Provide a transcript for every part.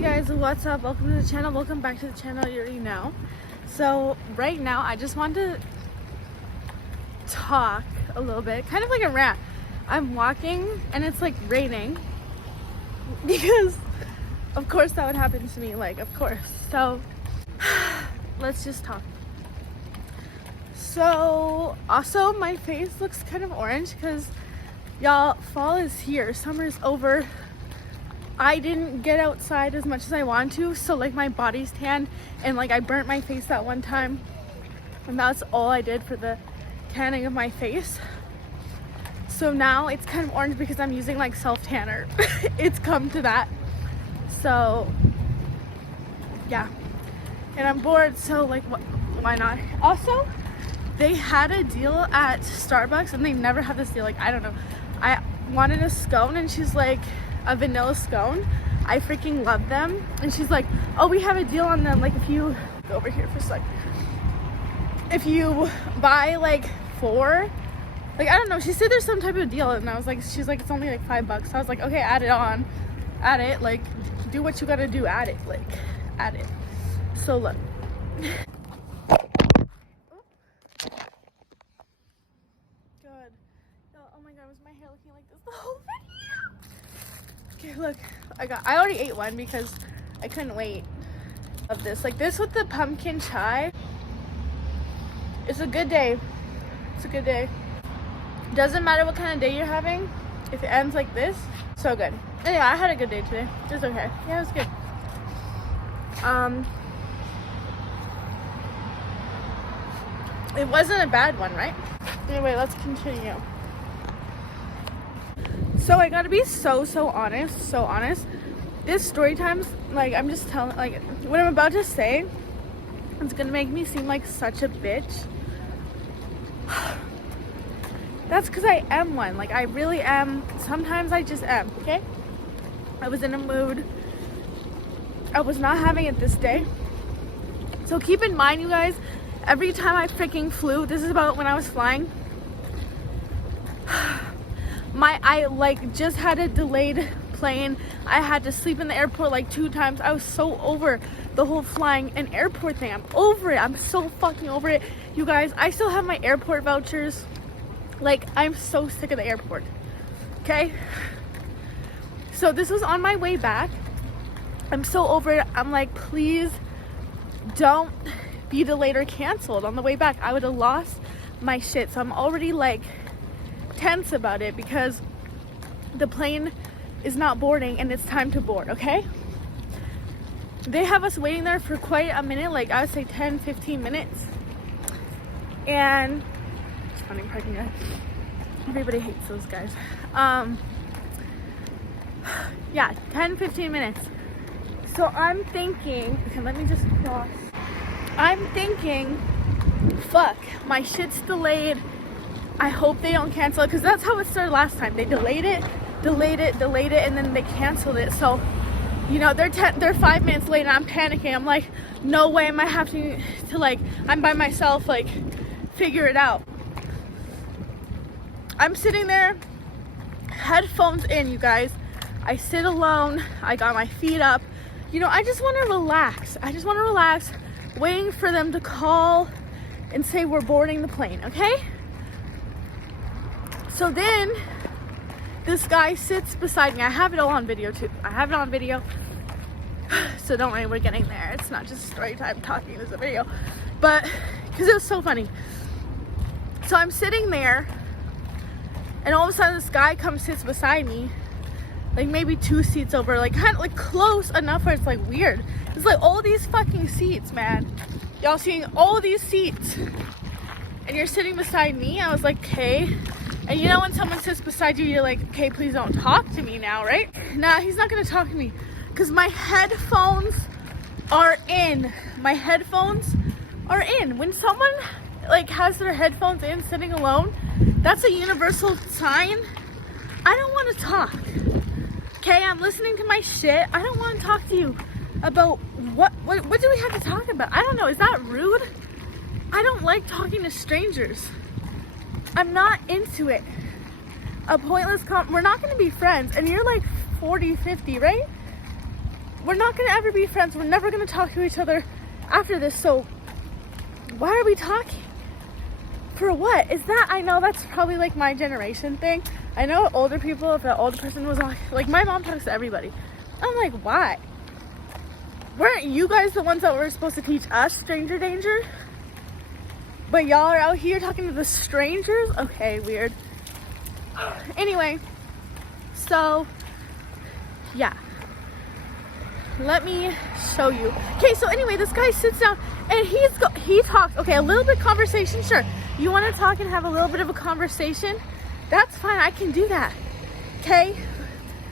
Hey guys, what's up? Welcome to the channel. Welcome back to the channel. You already know. So right now I just want to talk a little bit, kind of like a rant. I'm walking and it's like raining because of course that would happen to me, like of course. So let's just talk. So also my face looks kind of orange because y'all, fall is here, summer is over. I didn't get outside as much as I wanted to, so like my body's tanned and like I burnt my face that one time and that's all I did for the tanning of my face. So now it's kind of orange because I'm using like self tanner. It's come to that. So yeah, and I'm bored, so like why not? Also, they had a deal at Starbucks and they never have this deal. Like I don't know, I wanted a scone and she's like, a vanilla scone. I freaking love them. And she's like, oh, we have a deal on them. Like if you go over here for a sec, if you buy like 4, like I don't know, she said there's some type of deal, and I was like, she's like, it's only like $5. So I was like, okay, add it on, add it, like do what you gotta do, add it, like add it. So look. Good. Oh my god, was my hair looking like this the whole video? Okay, look, I already ate one because I couldn't wait. Of this, like this with the pumpkin chai. It's a good day. It's a good day. Doesn't matter what kind of day you're having. If it ends like this, so good. Anyway, I had a good day today. It was okay. Yeah, it was good. It wasn't a bad one, right? Anyway, let's continue. So I gotta be so honest. This story time's like, I'm just telling, like what I'm about to say, it's gonna make me seem like such a bitch. That's because I am one. Like I really am. Sometimes I just am. Okay. I was in a mood. I was not having it this day. So keep in mind, you guys, every time I freaking flew, this is about when I was flying. I like just had a delayed plane. I had to sleep in the airport like 2 times. I was so over the whole flying an airport thing. I'm over it. I'm so fucking over it. You guys, I still have my airport vouchers. Like, I'm so sick of the airport. Okay? So this was on my way back. I'm so over it. I'm like, please don't be delayed or canceled on the way back. I would have lost my shit. So I'm already like tense about it because the plane is not boarding and it's time to board. Okay, they have us waiting there for quite a minute, like I would say 10-15 minutes, and it's funny parking guy, everybody hates those guys. Yeah, 10-15 minutes. So I'm thinking, okay, let me just cross. I'm thinking, fuck, my shit's delayed. I hope they don't cancel it, because that's how it started last time. They delayed it, and then they canceled it. So, you know, they're 5 minutes late and I'm panicking. I'm like, no way am I having to like, I'm by myself, like, figure it out. I'm sitting there, headphones in, you guys. I sit alone, I got my feet up. You know, I just want to relax. Waiting for them to call and say we're boarding the plane, okay? So then this guy sits beside me. I have it all on video too. So don't worry, we're getting there. It's not just story time talking, it's a video. But because it was so funny. So I'm sitting there and all of a sudden this guy comes, sits beside me, like maybe 2 seats over, like kind of like close enough where it's like weird. It's like all these fucking seats, man. Y'all seeing all these seats and you're sitting beside me. I was like, okay. And you know when someone sits beside you, you're like, okay, please don't talk to me now, right? Nah, he's not gonna talk to me because my headphones are in. When someone like has their headphones in sitting alone, that's a universal sign. I don't want to talk. Okay, I'm listening to my shit. I don't want to talk to you about what do we have to talk about? I don't know. Is that rude? I don't like talking to strangers. I'm not into it. A pointless we're not going to be friends, and you're like 40, 50, right? we're not gonna ever be friends. We're never gonna talk to each other after this. So why are we talking? For what? Is that, I know that's probably like my generation thing. I know older people, if an older person was like my mom talks to everybody. I'm like, why? Weren't you guys the ones that were supposed to teach us stranger danger? But y'all are out here talking to the strangers? Okay, weird. Anyway, so yeah. Let me show you. Okay, so anyway, this guy sits down and he talks. Okay, a little bit conversation, sure. You want to talk and have a little bit of a conversation? That's fine, I can do that. Okay,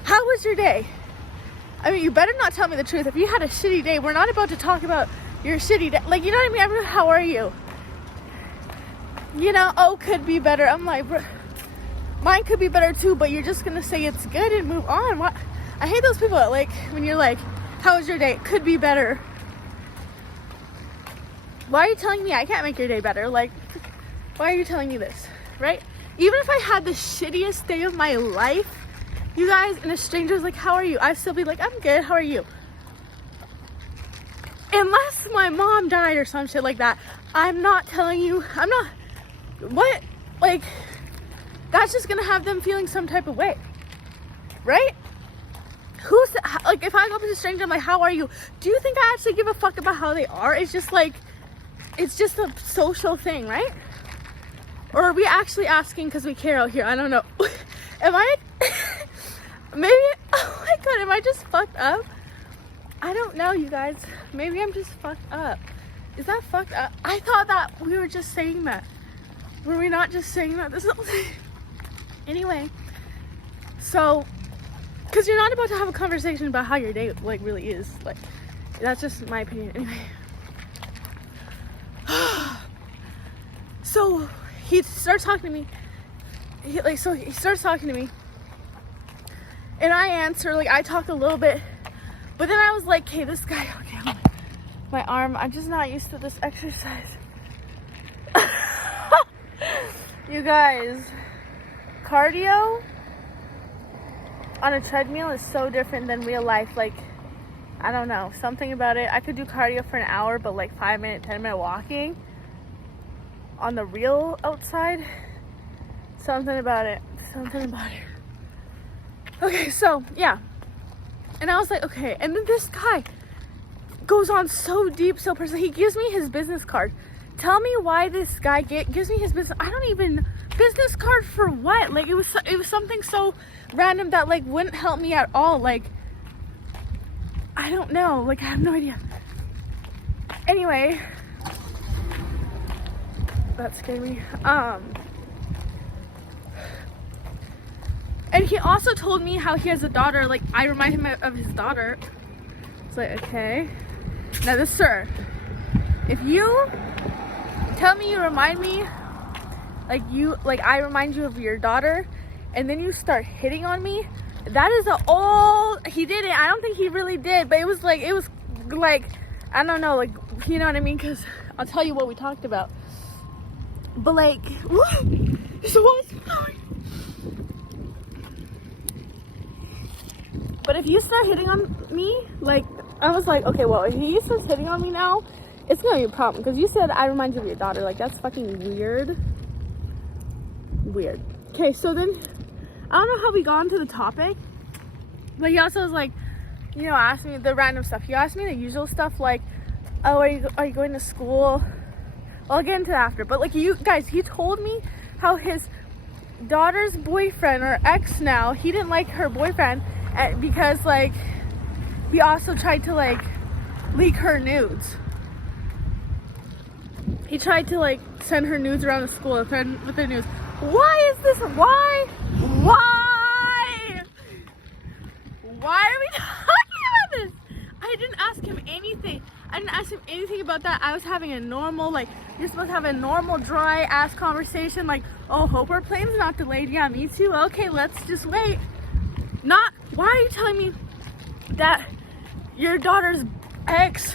how was your day? I mean, you better not tell me the truth. If you had a shitty day, we're not about to talk about your shitty day. Like, you know what I mean? Everyone, how are you? You know, oh, could be better. I'm like, bro, mine could be better too, but you're just gonna say it's good and move on. What? I hate those people that, like, when you're like, how was your day? It could be better. Why are you telling me I can't make your day better? Like, why are you telling me this, right? Even if I had the shittiest day of my life, you guys, and a stranger's like, how are you? I'd still be like, I'm good, how are you? Unless my mom died or some shit like that, I'm not telling you, I'm not, what? Like, that's just gonna have them feeling some type of way, right? Who's, like, if I go up to a stranger, I'm like, how are you? Do you think I actually give a fuck about how they are? It's just like, it's just a social thing, right? Or are we actually asking because we care out here? I don't know. Am I, maybe, oh my god, am I just fucked up? I don't know, you guys. Maybe I'm just fucked up. Is that fucked up? I thought that we were just saying that. Were we not just saying that? This is anyway, so, because you're not about to have a conversation about how your day, like, really is. Like, that's just my opinion. Anyway. So, he starts talking to me. He starts talking to me. And I answer, like, I talk a little bit. But then I was like, hey, this guy, okay, my arm, I'm just not used to this exercise. You guys, cardio on a treadmill is so different than real life. Like, I don't know, something about it. I could do cardio for an hour, but like 5-minute, 10-minute walking on the real outside, something about it. Okay, so yeah. And I was like, okay. And then this guy goes on so deep, so personal. He gives me his business card. Tell me why this guy gives me his business. I don't even, business card for what? Like, it was something so random that, like, wouldn't help me at all. Like, I don't know. Like, I have no idea. Anyway, that scared me. And he also told me how he has a daughter. Like, I remind him of his daughter. It's like, okay. Now this, sir, if you tell me you remind me, like I remind you of your daughter, and then you start hitting on me, that is he didn't. I don't think he really did, but it was like, I don't know, like, you know what I mean? Because I'll tell you what we talked about. But like, what? So what was going? But if you start hitting on me, like, I was like, okay, well, if he starts hitting on me now, it's gonna be a problem. Because you said I remind you of your daughter. Like, that's fucking weird. Weird. Okay, so then, I don't know how we got into the topic. But he also was like, you know, asked me the random stuff. He asked me the usual stuff, like, oh, are you going to school? I'll get into that after. But, like, you guys, he told me how his daughter's boyfriend, or ex now, he didn't like her boyfriend because, like, he also tried to, like, leak her nudes. He tried to, like, send her nudes around the school with her nudes. Why is this? Why? Why are we talking about this? I didn't ask him anything. I didn't ask him anything about that. I was having a normal, like, you're supposed to have a normal, dry-ass conversation. Like, oh, hope our plane's not delayed. Yeah, me too. Okay, let's just wait. Not, why are you telling me that your daughter's ex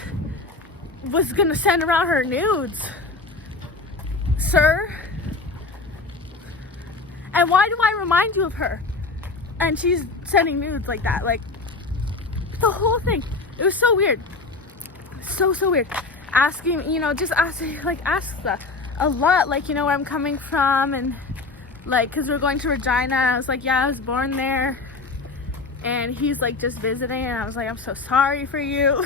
was gonna send around her nudes, sir? And why do I remind you of her? And she's sending nudes like that. Like, the whole thing. It It was so weird. So weird. Asking, you know, just asking, like, ask a lot, like, you know, where I'm coming from, and like, because we're going to Regina. I was like, yeah, I was born there. And he's like, just visiting, and I was like, I'm so sorry for you.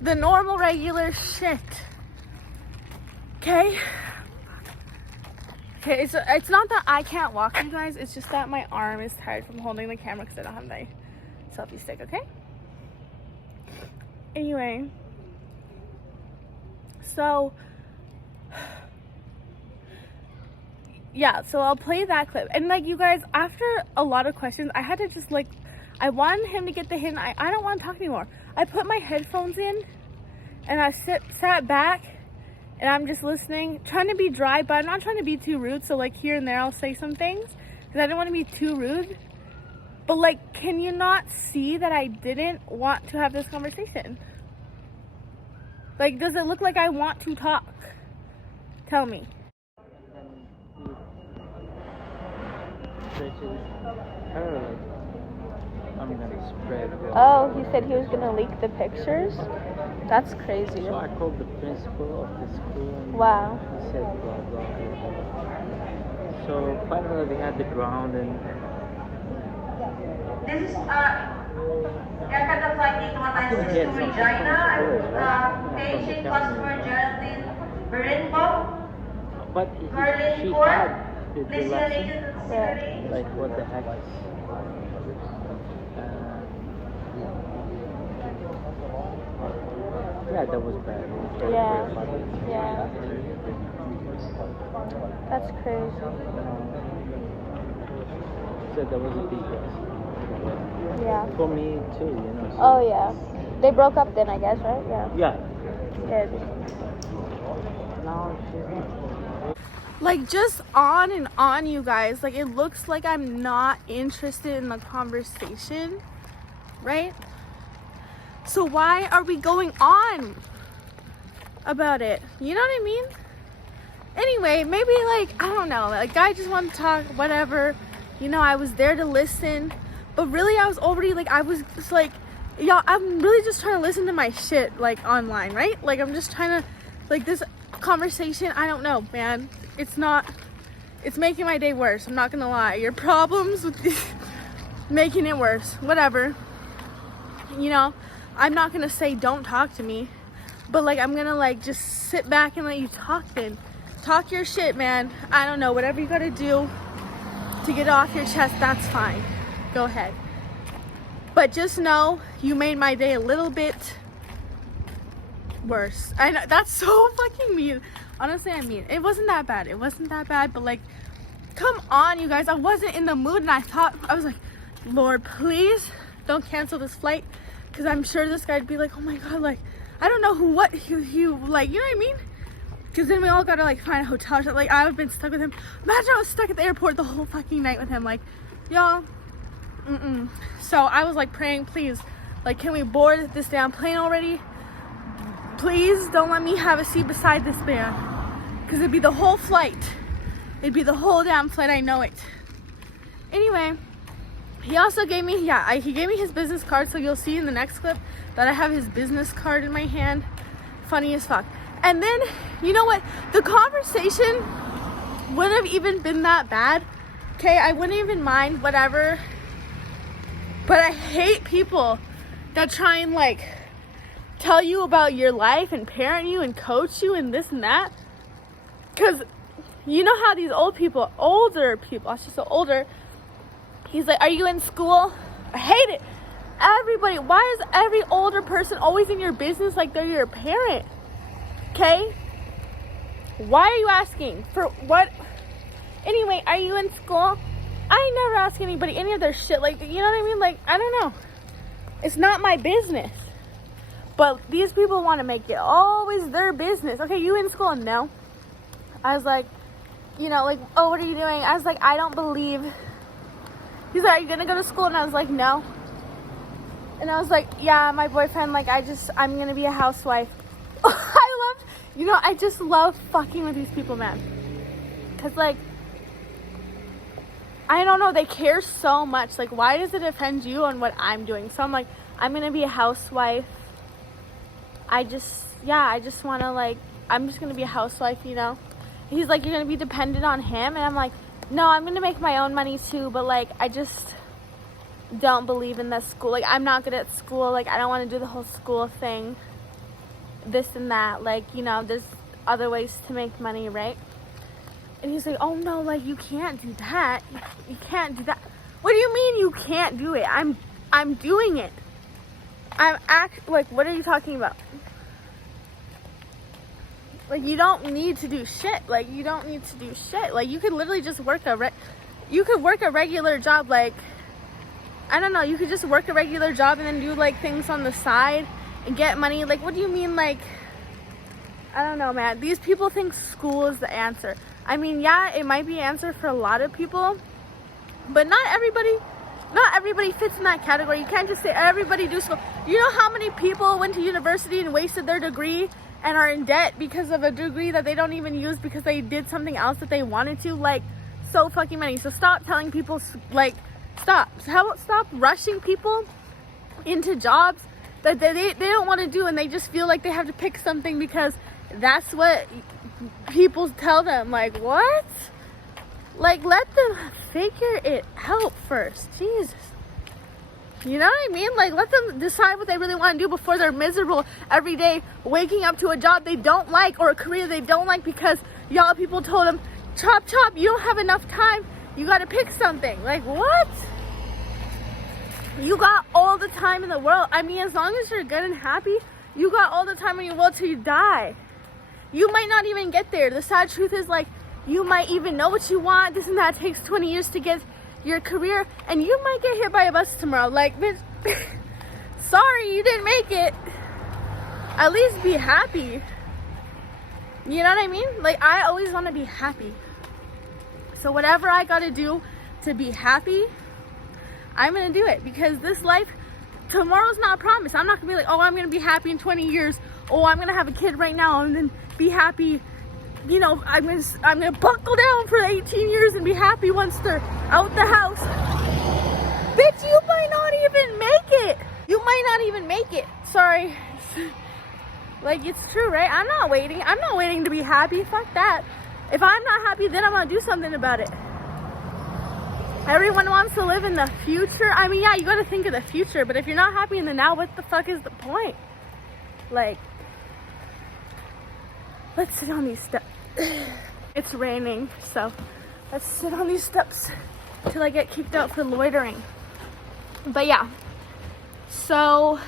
The normal, regular shit. Okay, it's not that I can't walk, you guys. It's just that my arm is tired from holding the camera because I don't have my selfie stick, okay? Anyway, so yeah, so I'll play that clip. And like, you guys, after a lot of questions, I had to just like, I wanted him to get the hint. I don't want to talk anymore. I put my headphones in and I sat back and I'm just listening, trying to be dry, but I'm not trying to be too rude. So like here and there I'll say some things because I didn't want to be too rude. But like, can you not see that I didn't want to have this conversation? Like, does it look like I want to talk? Tell me. I'm gonna spread. Oh, he said he was gonna leak the pictures? That's crazy. So I called the principal of the school and wow. He said blah blah blah. So finally we had the ground and this is Jakarta flight 816 to Regina, patient customer Geraldine Berenbaum, but Merlin she Court, had the listening lesson. to the Like what the heck? Yeah, that was bad. Yeah. That's crazy. So that was a big loss. Yeah. For me too, you know. So Oh yeah. They broke up then, I guess, right? Yeah. yeah. Good. Now she's Like, just on and on, you guys. Like, it looks like I'm not interested in the conversation, right? So why are we going on about it? You know what I mean? Anyway, maybe like, I don't know, like, I just want to talk, whatever. You know, I was there to listen, but really I was already like, I was just like, y'all, I'm really just trying to listen to my shit, like, online, right? Like, I'm just trying to, like, this conversation, I don't know, man. It's making my day worse. I'm not gonna lie. Your problems with making it worse. Whatever. You know, I'm not gonna say don't talk to me, but like, I'm gonna like just sit back and let you talk then. Talk your shit, man. I don't know, whatever you gotta do to get it off your chest, that's fine. Go ahead. But just know you made my day a little bit worse. I know that's so fucking mean. Honestly, I mean, it wasn't that bad. It wasn't that bad, but like, come on, you guys. I wasn't in the mood, and I was like, Lord, please don't cancel this flight, because I'm sure this guy'd be like, oh my god, like, I don't know what he like, you know what I mean? Because then we all gotta like find a hotel. Like, I've been stuck with him. Imagine I was stuck at the airport the whole fucking night with him. Like, y'all, So I was like praying, please, like, can we board this damn plane already? Please don't let me have a seat beside this man, because it'd be the whole flight. It'd be the whole damn flight. I know it. Anyway, he also gave me, he gave me his business card. So you'll see in the next clip that I have his business card in my hand. Funny as fuck. And then, you know what? The conversation wouldn't have even been that bad. Okay, I wouldn't even mind, whatever. But I hate people that try and like tell you about your life and parent you and coach you and this and that. Because you know how these older people, I should say older, he's like, are you in school? I hate it. Everybody, why is every older person always in your business like they're your parent? Okay? Why are you asking? For what? Anyway, are you in school? I never ask anybody any of their shit. Like, you know what I mean? Like, I don't know. It's not my business. But these people want to make it always their business. Okay, you in school? No. I was like, you know, like, oh, what are you doing? I was like, I don't believe. He's like, are you going to go to school? And I was like, no. And I was like, yeah, my boyfriend, like, I'm going to be a housewife. I just love fucking with these people, man. Because, like, I don't know, they care so much. Like, why does it offend you on what I'm doing? So I'm like, I'm going to be a housewife. I just want to, like, I'm just going to be a housewife, you know? He's like, you're going to be dependent on him? And I'm like, no, I'm going to make my own money too, but, like, I just don't believe in this school. Like, I'm not good at school. Like, I don't want to do the whole school thing, this and that. Like, you know, there's other ways to make money, right? And he's like, oh, no, like, you can't do that. You can't do that. What do you mean you can't do it? I'm doing it. Like, what are you talking about? Like, you don't need to do shit. Like, you don't need to do shit. Like, you could literally just work you could work a regular job. Like, I don't know, you could just work a regular job and then do, like, things on the side and get money. Like, what do you mean? Like, I don't know, man. These people think school is the answer. I mean, yeah, it might be an answer for a lot of people, but not everybody fits in that category. You can't just say everybody do school. You know how many people went to university and wasted their degree and are in debt because of a degree that they don't even use because they did something else that they wanted to? Like, so fucking many. So stop telling people, like, stop rushing people into jobs that they don't want to do, and they just feel like they have to pick something because that's what people tell them. Like, what? Like, let them figure it out first. Jesus. You know what I mean? Like, let them decide what they really want to do before they're miserable every day waking up to a job they don't like or a career they don't like because y'all people told them, chop, chop, you don't have enough time. You got to pick something. Like, what? You got all the time in the world. I mean, as long as you're good and happy, you got all the time in your world till you die. You might not even get there. The sad truth is, like, you might even know what you want. This and that takes 20 years to get your career, and you might get hit by a bus tomorrow. Like, bitch, sorry, you didn't make it. At least be happy. You know what I mean? Like, I always want to be happy. So whatever I got to do to be happy, I'm going to do it, because this life, tomorrow's not promised. I'm not going to be like, oh, I'm going to be happy in 20 years. Oh, I'm going to have a kid right now and then be happy. You know, I'm gonna buckle down for 18 years and be happy once they're out the house. Bitch, you might not even make it. You might not even make it. Sorry. Like, it's true, right? I'm not waiting to be happy. Fuck that. If I'm not happy, then I'm gonna do something about it. Everyone wants to live in the future. I mean, yeah, you gotta think of the future, but if you're not happy in the now, what the fuck is the point? Like, let's sit on these steps. It's raining, so let's sit on these steps till I get kicked out for loitering. But yeah, so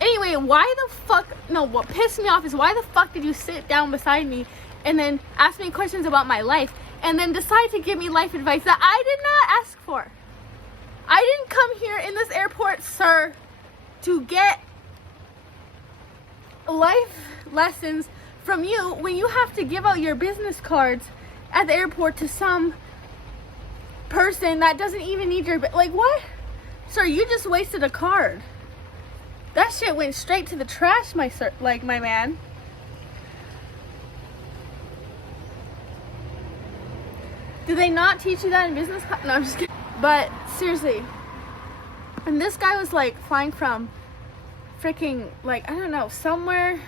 anyway, what pissed me off is, why the fuck did you sit down beside me and then ask me questions about my life and then decide to give me life advice that I did not ask for? I didn't come here in this airport, sir, to get life lessons from you when you have to give out your business cards at the airport to some person that doesn't even need your, like, what? Sir, you just wasted a card. That shit went straight to the trash, my man. Do they not teach you that in business class? No, I'm just kidding. But seriously, and this guy was like flying from freaking, like, I don't know, somewhere,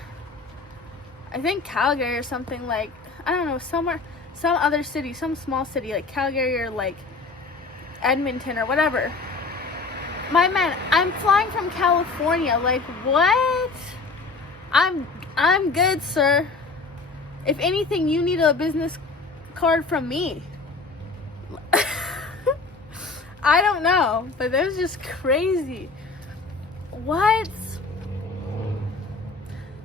I think Calgary or something, like, I don't know, somewhere, some other city, some small city, like Calgary or like Edmonton or whatever. My man, I'm flying from California. Like, what? I'm good, sir. If anything, you need a business card from me. I don't know, but that was just crazy. What?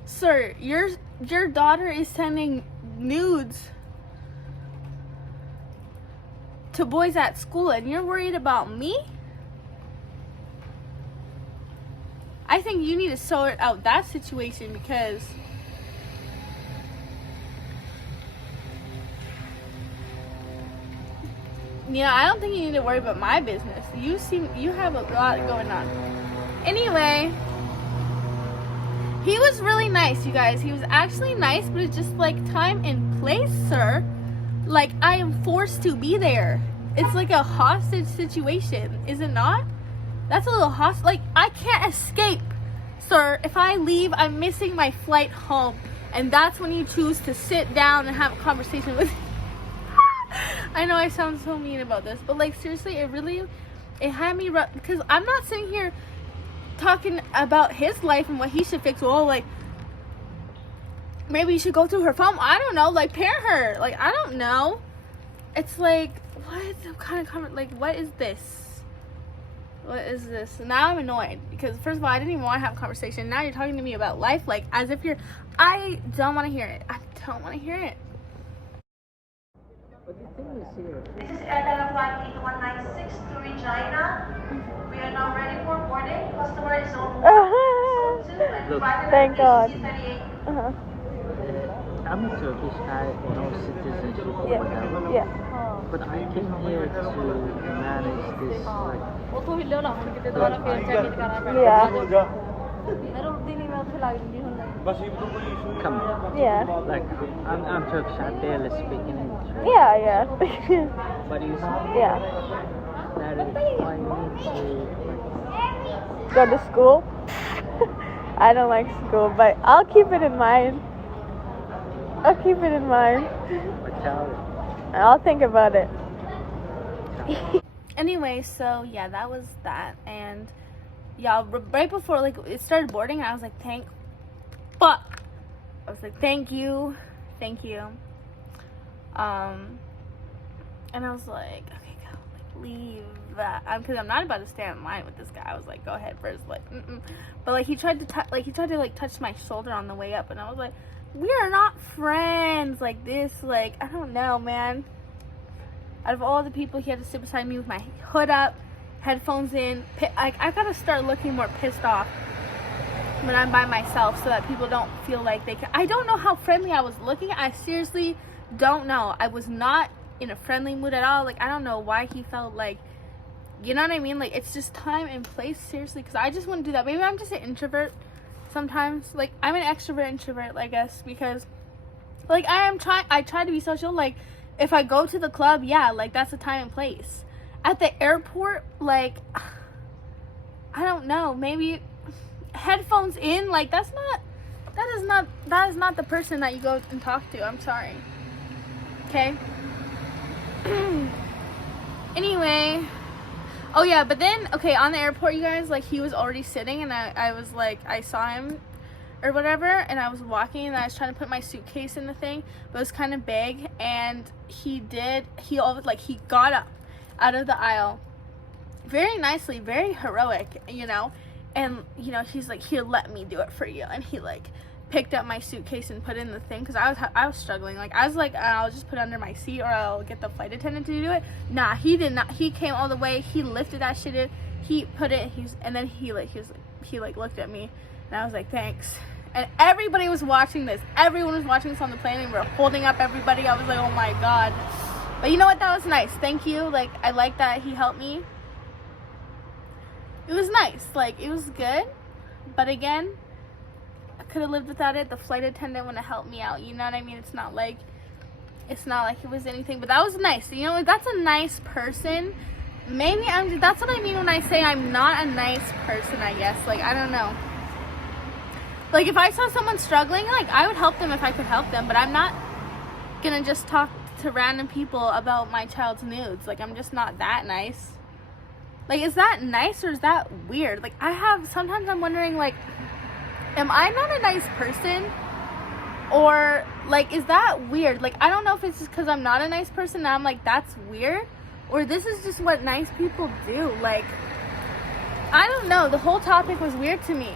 Sir, your daughter is sending nudes to boys at school and you're worried about me? I think you need to sort out that situation, because I don't think you need to worry about my business. You have a lot going on. Anyway, he was really nice, you guys. He was actually nice, but it's just like time and place, sir. Like, I am forced to be there. It's like a hostage situation, is it not? That's a little hostage. Like, I can't escape. So sir, if I leave, I'm missing my flight home. And that's when you choose to sit down and have a conversation with me. I know I sound so mean about this, but like seriously, it had me because I'm not sitting here talking about his life and what he should fix. Well, like maybe you should go through her phone. I don't know, like parent her. Like I don't know. It's like what kind of like what is this? What is this? Now I'm annoyed because first of all, I didn't even want to have a conversation. Now you're talking to me about life, like as if you're. I don't want to hear it. I don't want to hear it. But the thing is here. This is Airline Flight 8196 to Regina. We are now ready for boarding. Customer is on board. Zone 2 and Look, provided thank at God. C38. I'm a Turkish guy, no citizenship or Yeah. whatever. Yeah. But I came here to manage this like Yeah. come on. Yeah. Like I'm Turkish, I barely speak English. Right? Yeah. Yeah. But you see, Yeah. that is why you need to Go to school. I don't like school, but I'll keep it in mind. I'll keep it in mind. watch out. I'll think about it. Anyway, so yeah, that was that. And yeah, right before like it started boarding, I was like, thank you. And I was like, okay, go, like leave that, because I'm not about to stand in line with this guy. I was like, go ahead first, like, but like he tried to touch my shoulder on the way up, and I was like, we are not friends like this. Like I don't know, man. Out of all the people, he had to sit beside me with my hood up, headphones in. Like I gotta start looking more pissed off when I'm by myself, so that people don't feel like they can. I don't know how friendly I was looking. I seriously don't know. I was not in a friendly mood at all. Like I don't know why he felt like, you know what I mean? Like it's just time and place, seriously, because I just wouldn't do that. Maybe I'm just an introvert sometimes. Like I'm an extrovert introvert, I guess, because like I try to be social. Like if I go to the club, yeah, like that's a time and place. At the airport, like I don't know, maybe headphones in, like that is not the person that you go and talk to. I'm sorry. Okay. Anyway, oh yeah, but then okay, on the airport, you guys, like he was already sitting, and I was like, I saw him or whatever, and I was walking, and I was trying to put my suitcase in the thing, but it was kind of big, and he got up out of the aisle very nicely, very heroic, you know, and you know, he's like, here, let me do it for you, and he like picked up my suitcase and put it in the thing, because I was struggling. Like I was like, I'll just put it under my seat, or I'll get the flight attendant to do it. Nah, he did not. He came all the way, he lifted that shit in, he put it, and then he looked at me, and I was like, thanks. And everybody was watching this. Everyone was watching this on the plane, and we were holding up everybody. I was like, oh my god. But you know what? That was nice. Thank you. Like I like that he helped me. It was nice. Like it was good. But again, I could have lived without it. The flight attendant would have helped me out. You know what I mean? It's not like it was anything. But that was nice. You know, that's a nice person. Maybe that's what I mean when I say I'm not a nice person, I guess. Like I don't know. Like if I saw someone struggling, like I would help them if I could help them, but I'm not gonna just talk to random people about my child's nudes. Like I'm just not that nice. Like is that nice or is that weird? Like sometimes I'm wondering, like, am I not a nice person? Or like is that weird? Like I don't know if it's just because I'm not a nice person and I'm like, that's weird, or this is just what nice people do. Like I don't know, the whole topic was weird to me.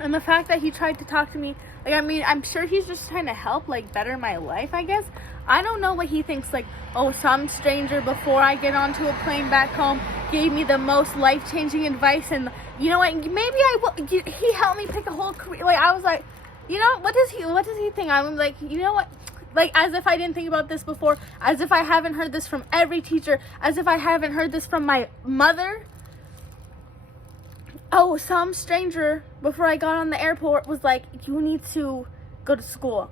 And the fact that he tried to talk to me, like, I mean, I'm sure he's just trying to help, like, better my life, I guess. I don't know what he thinks, like, oh, some stranger before I get onto a plane back home gave me the most life-changing advice, and you know what, maybe he helped me pick a whole career. Like, I was like, you know, what does he think? I'm like, you know what, like, as if I didn't think about this before, as if I haven't heard this from every teacher, as if I haven't heard this from my mother. Oh, some stranger before I got on the airport was like, you need to go to school.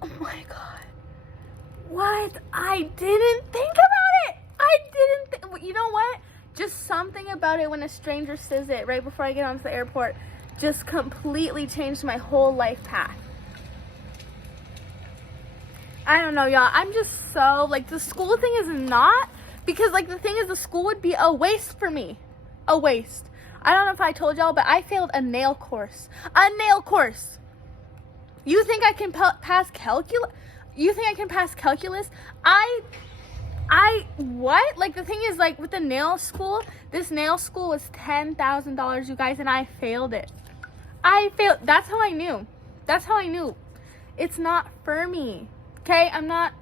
Oh my god. What? I didn't think about it. You know what? Just something about it when a stranger says it right before I get onto the airport just completely changed my whole life path. I don't know, y'all. I'm just so, like, the school thing is not, because, like, the thing is, the school would be a waste for me. A waste. I don't know if I told y'all, but I failed a nail course. A nail course! You think I can pass calculus? You think I can pass calculus? What? Like, the thing is, like, with the nail school, this nail school was $10,000, you guys, and I failed it. I failed. That's how I knew. That's how I knew. It's not for me. Okay? I'm not.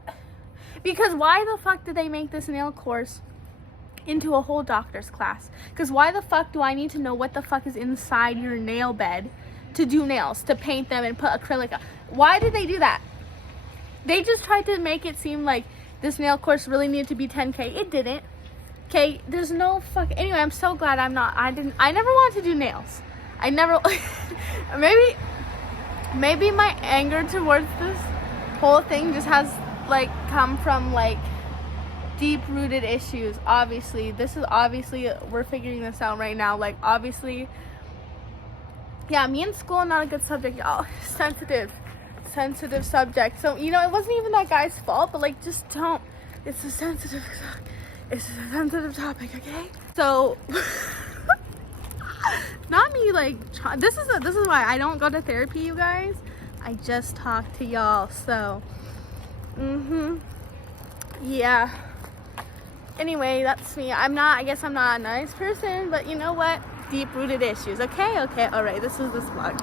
Because why the fuck did they make this nail course into a whole doctor's class? Because why the fuck do I need to know what the fuck is inside your nail bed to do nails, to paint them and put acrylic on? Why did they do that? They just tried to make it seem like this nail course really needed to be $10K. It didn't. Okay, there's no fuck. Anyway, I'm so glad I never wanted to do nails. I never, maybe my anger towards this whole thing just has, like, come from, like, deep-rooted issues. Obviously, we're figuring this out right now. Like, obviously, yeah, me in school, not a good subject, y'all. Sensitive subject. So, you know, it wasn't even that guy's fault, but, like, just don't. It's a sensitive topic, okay? So, not me, like, this is why I don't go to therapy, you guys. I just talk to y'all. So, yeah. Anyway, that's me. I guess I'm not a nice person, but you know what? Deep-rooted issues. Okay, all right. This is this vlog.